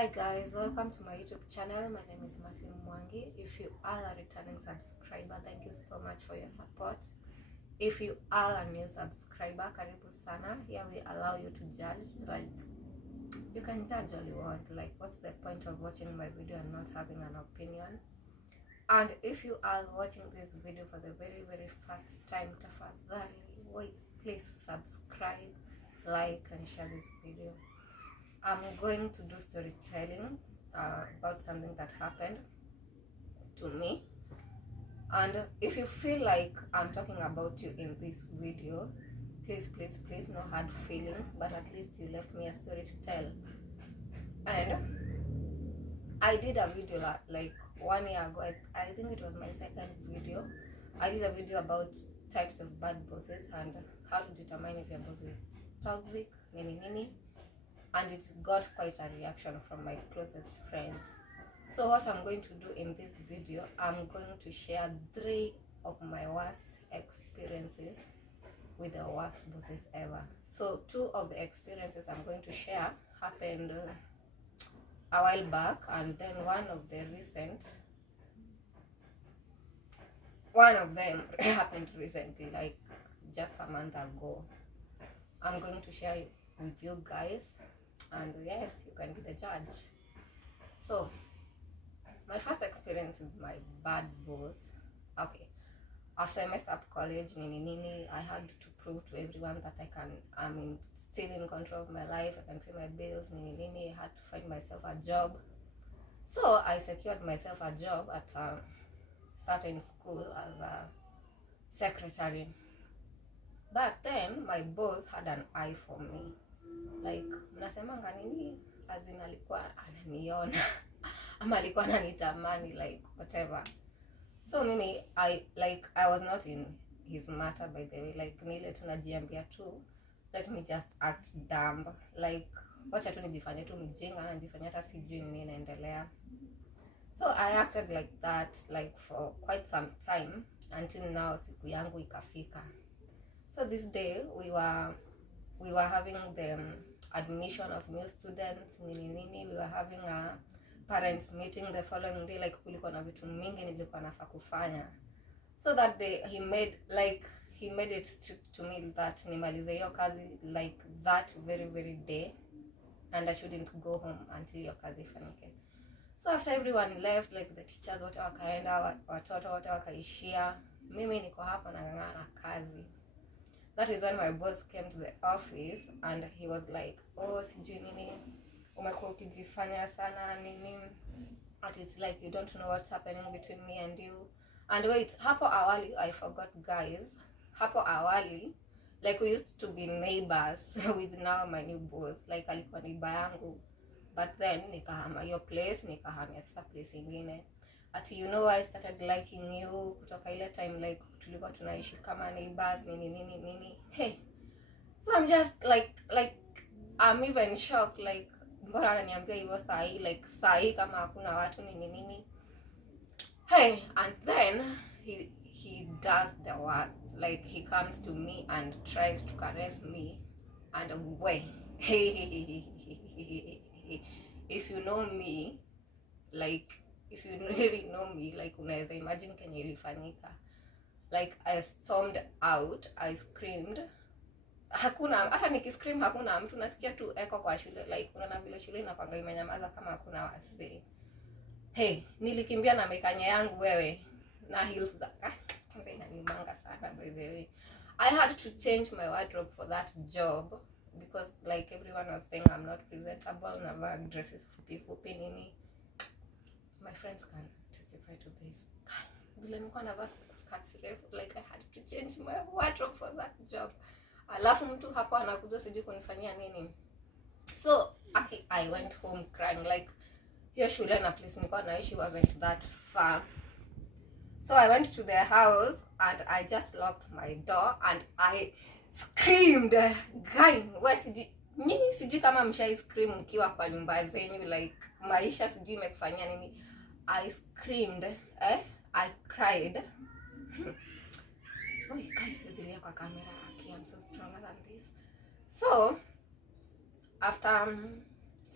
Hi guys, welcome to my YouTube channel. My name is Masim Mwangi. If you are a returning subscriber, thank you so much for your support. If you are a new subscriber, karibu sana. Here we allow you to judge. Like, you can judge all you want. Like, what's the point of watching my video and not having an opinion? And if you are watching this video for the very first time, tafadhali, please subscribe, like and share this video. I'm going to do storytelling about something that happened to me, and if you feel like I'm talking about you in this video, please no hard feelings, but at least you left me a story to tell. And I did a video like 1 year ago. I think it was my second video. I did a video about types of bad bosses and how to determine if your boss is toxic, nini, and it got quite a reaction from my closest friends. So what I'm going to do in this video, I'm going to share 3 of my worst experiences with the worst bosses ever. So 2 of the experiences I'm going to share happened a while back, and then one of them happened recently, like just a month ago. I'm going to share it with you guys, and yes, you can be the judge. So my first experience with my bad boss. Okay, after I messed up college, I had to prove to everyone that I'm still in control of my life. I can pay my bills, I had to find myself a job. So I secured myself a job at a certain school as a secretary. But then my boss had an eye for me. Like, mnasemanga nini, azin alikuwa ananiona ama alikuwa ananitamani, like whatever. So mimi I was not in his matter, by the way. Like, nile tunajiambia tu, let me just act dumb, like wacha tu nijifanye tu mjinga na nijifanye hata sijui nini inaendelea. So I acted like that like for quite some time until now siku yangu ikafika. So this day we were having the admission of new students, nini. We were having a parents meeting the following day. Like, kulikuwa na vitu mingi nilikuwa nafaa kufanya. So that day he made it strict to me that nimalize hiyo kazi like that very day, and I shouldn't go home until hiyo kazi ifanyike. So after everyone left, like the teachers wote wakaenda, watoto wote wakaishia, mimi niko hapa nang'ang'ana na kazi. That is when my boss came to the office and he was like, oh, sijui nini, umekuwa ukijifanya sana nini, and it's like you don't know what's happening between me and you. And wait, hapo awali, I forgot guys, hapo awali, like we used to be neighbors with now my new boss. Like, alikuwa neighbor yangu, but then nikahama hiyo place, nikahamia sasa place ingine. Ati I started liking you kutoka ile time, like tulikuwa tunaishi kama neighbors nini. Hey, so I'm just like I'm even shocked, like mbona ananiambia hivyo sahi, like sahi kama hakuna watu nini. Hey, and then he does the worst. Like, he comes to me and tries to caress me, and if you know me, like if you really know me, like unaweza imagine kenye ilifanyika. Like, I stormed out, I screamed. Hakuna hata nikiscream hakuna mtu, nasikia tu echo kwa shule. Like, unaona vile shule inakwanga imenyamaza kama hakuna wase. Hey, nilikimbia na mekanya yangu wewe na heels za kwanza inaniumanga sana, by the way. I had to change my wardrobe for that job because like everyone was saying I'm not presentable, navaa dresses fupi nini. My friends can testify to this. Vile nilikuwa navaa skirts refu, like I had to change my wardrobe for that job. Alafu mtu hapo anakuja sijui kunifanyia nini. So I went home crying. Like, hiyo shule na place nilikuwa naishi wasn't that far. So I went to their house and I just locked my door and I screamed. Guy, nyinyi sijui kama mshai scream mkiwa kwa nyumba zenyu, like maisha sijui imekufanyia nini. I screamed, I cried. Oh, guys, sizilia kwa camera. Okay, I'm so stronger than this. So after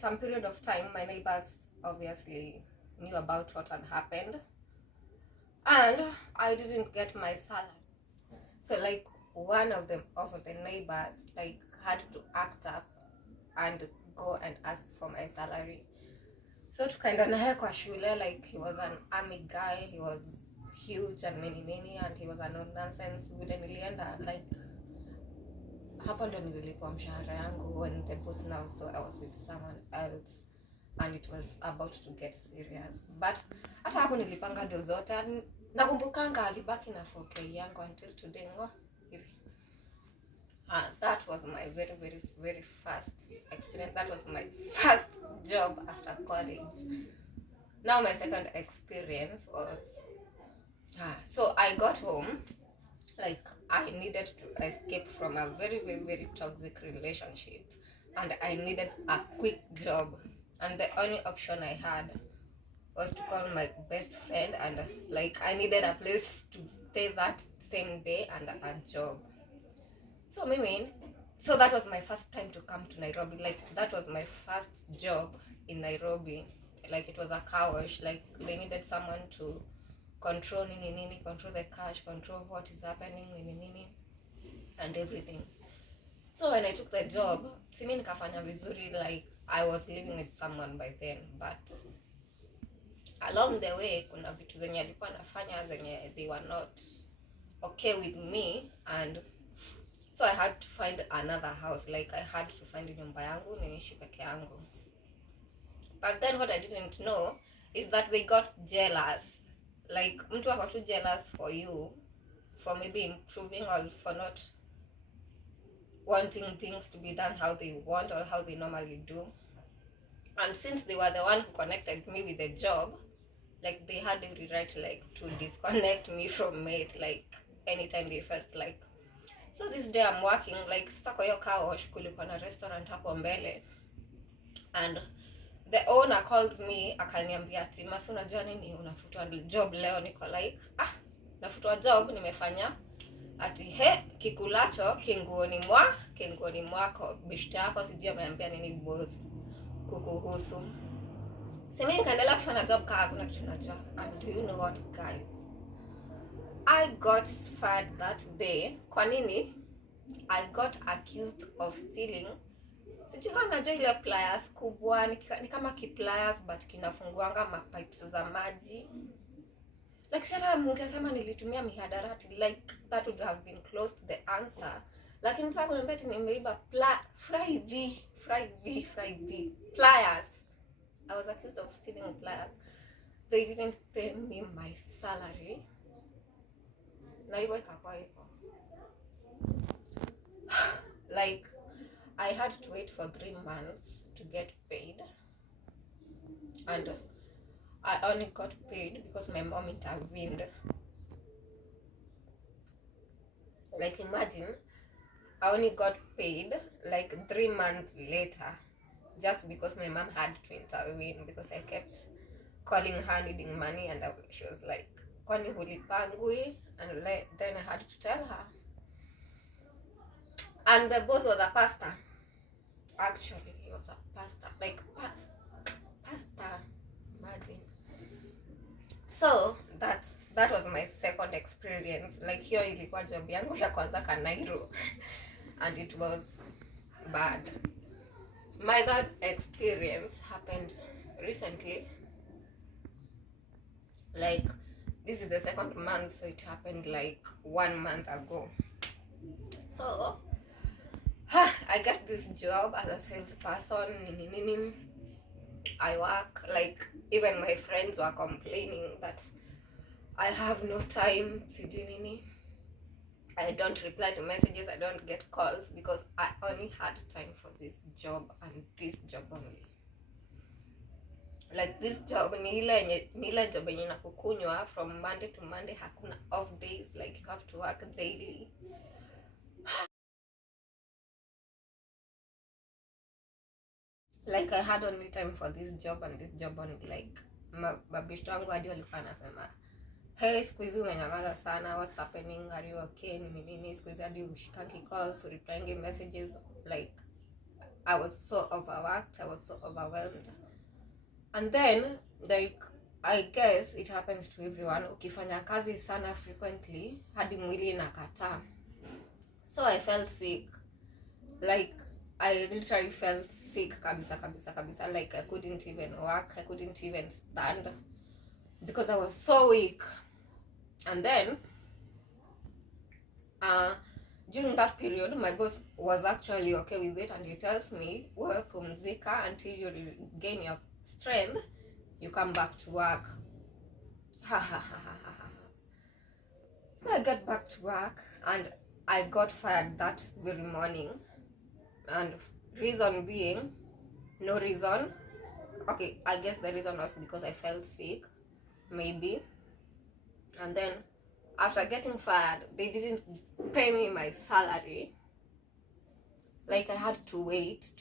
some period of time, my neighbors obviously knew about what had happened, and I didn't get my salary. So like one of the neighbors like had to act up and go and ask for my salary. So tukaenda naye kwa shule, like he was an army guy, he was huge and nini, and he was a no nonsense. Vile nilienda, like hapo ndo nililipwa mshahara yangu when the boss now saw I was with someone else and it was about to get serious. But hata hapo nilipanga ndo zote. Nakumbukanga alibaki na 4K yangu until today ngo hivi. That was my very first experience. That was my first job after college. Now my second experience was so I got home, like I needed to escape from a very toxic relationship, and I needed a quick job, and the only option I had was to call my best friend, and like I needed a place to stay that same day and a job. So that was my first time to come to Nairobi. Like that was my first job in Nairobi. Like it was a car wash. Like they needed someone to control nini, control the cash, control what is happening nini, and everything. So when I took the job, simi nikafanya vizuri, like I was living with someone by then, but along the way kuna vitu zenye alikuwa nafanya zenye they were not okay with me, and so I had to find another house. Like I had to find nyumba yangu niishi peke yangu. But then what I didn't know is that they got jealous. Like mtu wako too jealous for you, for maybe improving or for not wanting things to be done how they want or how they normally do. And since they were the one who connected me with the job, like they had every right like to disconnect me from it, like anytime they felt like. So this day I'm working, like sasa kwa hiyo car wash kulikuwa na restaurant hapo mbele, and the owner calls me akaniambia ati Masi, unajua nini, unafutwa job leo. Niko like nafutwa job, nimefanya ati kikulacho kinguoni mwako, bishti yako sijui ameambia nini boss kukuhusu. Simi nikaendelea kufanya job kama hakuna kitu najua. And do you know what guys, I got fired that day. Kwa nini? I got accused of stealing. Sijui kama unajua ile pliers kubwa, ni kama pliers but kinafunguanga mapipes za maji. Like sasa mungesema nilitumia mihadarati, like that would have been close to the answer. Lakini sasa kuniambia ati nimeiba Friday pliers. I was accused of stealing pliers. They didn't pay me my salary. Na hivyo ikakuwa hivyo. Like I had to wait for 3 months to get paid, and I only got paid because my mom intervened. Like imagine, I only got paid like 3 months later just because my mom had to intervene, because I kept calling her needing money, and she was like, kwani hulipangwi? And then I had to tell her. And the boss was a pastor. Actually, he was a pastor. Like pastor, imagine. So that was my second experience. Like hiyo ilikuwa job yangu ya kwanza Kanairo, and it was bad. My third experience happened recently. Like this is the second month, so it happened like 1 month ago. So I got this job as a salesperson. I work, like even my friends were complaining that I have no time to do nini. I don't reply to messages, I don't get calls, because I only had time for this job and this job only. Like this job ni ile job yenye nakukunywa from Monday to Monday, hakuna off days, like you have to work daily. Like I had only time for this job and this job only. Like mabishto wangu hadi walikuwa anasema, hey, siku hizi umenyamaza sana, what's happening, are you okay, nini. Siku hizi hadi ushikangi calls, replying messages. Like I was so overworked, I was so overwhelmed. And then, like, I guess it happens to everyone. Ukifanya kazi sana frequently, hadi mwili inakataa. So I felt sick. Like, I literally felt sick kabisa. Like, I couldn't even work, I couldn't even stand because I was so weak. And then, during that period, my boss was actually okay with it, and he tells me, wewe pumzika until you regain your strength, you come back to work. So I get back to work, and I got fired that very morning. And reason being, no reason. Okay, I guess the reason was because I felt sick, maybe. And then after getting fired, they didn't pay me my salary. Like, I had to wait.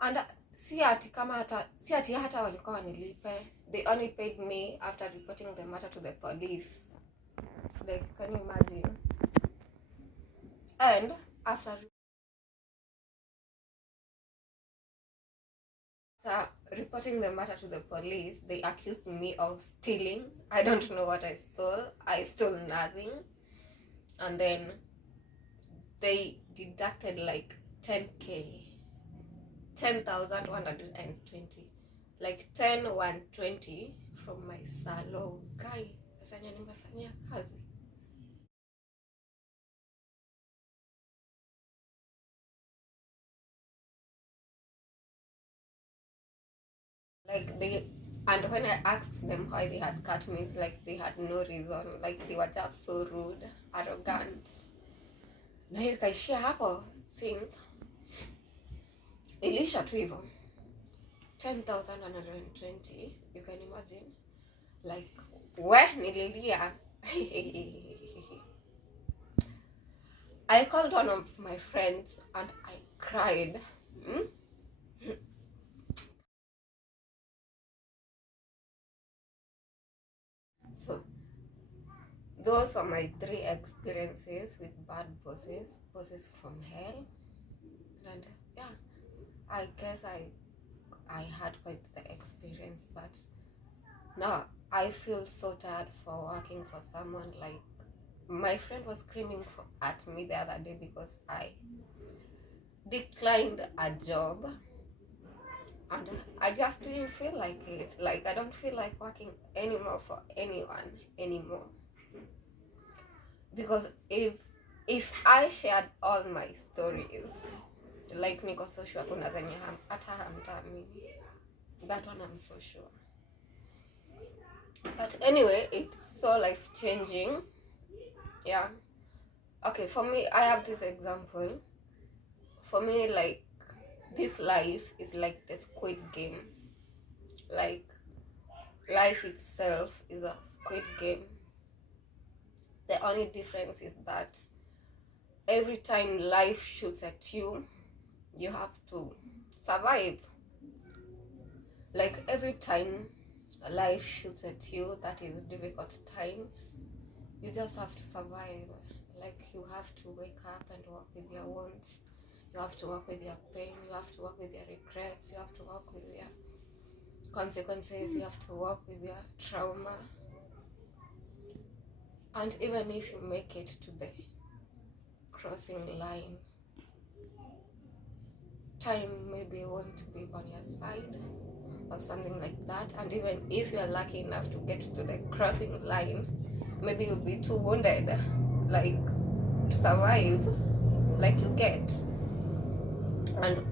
And si ati hata walikuwa wanilipe. They only paid me after reporting the matter to the police. Like, can you imagine? And after reporting the matter to the police, they accused me of stealing. I don't know what I stole. I stole nothing. And then they deducted like 10K, 10,120, like 10,120 from my salary. Guy, pesa yenye nimefanyia kazi. Like, and when I asked them why they had cut me, like, they had no reason. Like, they were just so rude, arrogant. Na hiyo ikaishia hapo. Since ilisha tu hivyo 10,120, you can imagine. Like, nililia. I called one of my friends and I cried. So those were my 3 experiences with bad bosses from hell. And yeah, I guess I had quite the experience, but now I feel so tired for working for someone. Like, my friend was screaming at me the other day because I declined a job, and I just didn't feel like it. Like, I don't feel like working anymore for anyone anymore. Because if I shared all my stories, like, niko so sure kuna zenye hata hamtaamini. That one I'm so sure. But anyway, it's so life changing. Yeah. Okay, for me, I have this example. For me, like, this life is like the Squid Game. Like, life itself is a Squid Game. The only difference is that every time life shoots at you, you have to survive. Like, every time life shoots at you, that is difficult times, you just have to survive. Like, you have to wake up and work with your wounds. You have to work with your pain. You have to work with your regrets. You have to work with your consequences. You have to work with your trauma. And even if you make it to the crossing line, time maybe won't be on your side or something like that. And even if you're lucky enough to get to the crossing line, maybe you'll be too wounded, like, to survive, like, you get. And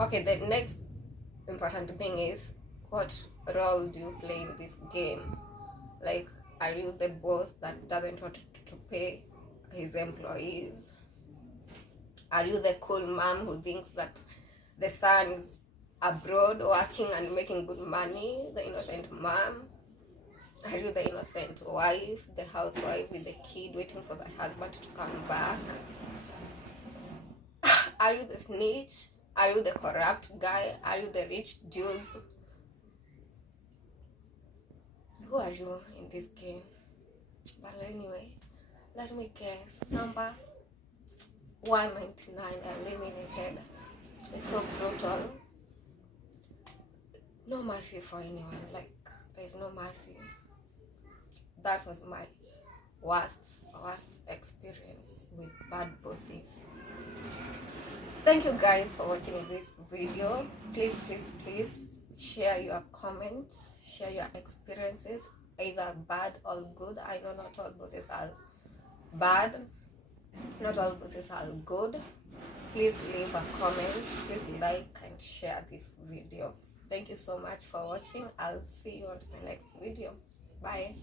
okay, the next important thing is, what role do you play in this game? Like, are you the boss that doesn't want to pay his employees? Are you the cool mom who thinks that the son is abroad working and making good money, the innocent mom? Are you the innocent wife, the housewife with the kid waiting for the husband to come back? Are you the snitch? Are you the corrupt guy? Are you the rich dudes? Who are you in this game? But anyway, let me guess. Number 199 eliminated. It's so brutal. No mercy for anyone. Like, there's no mercy. That was my worst experience with bad bosses. Thank you guys for watching this video. Please share your comments, share your experiences, either bad or good. I know not all bosses are bad, not all bosses are good. Please leave a comment, please like and share this video. Thank you so much for watching. I'll see you on the next video. Bye.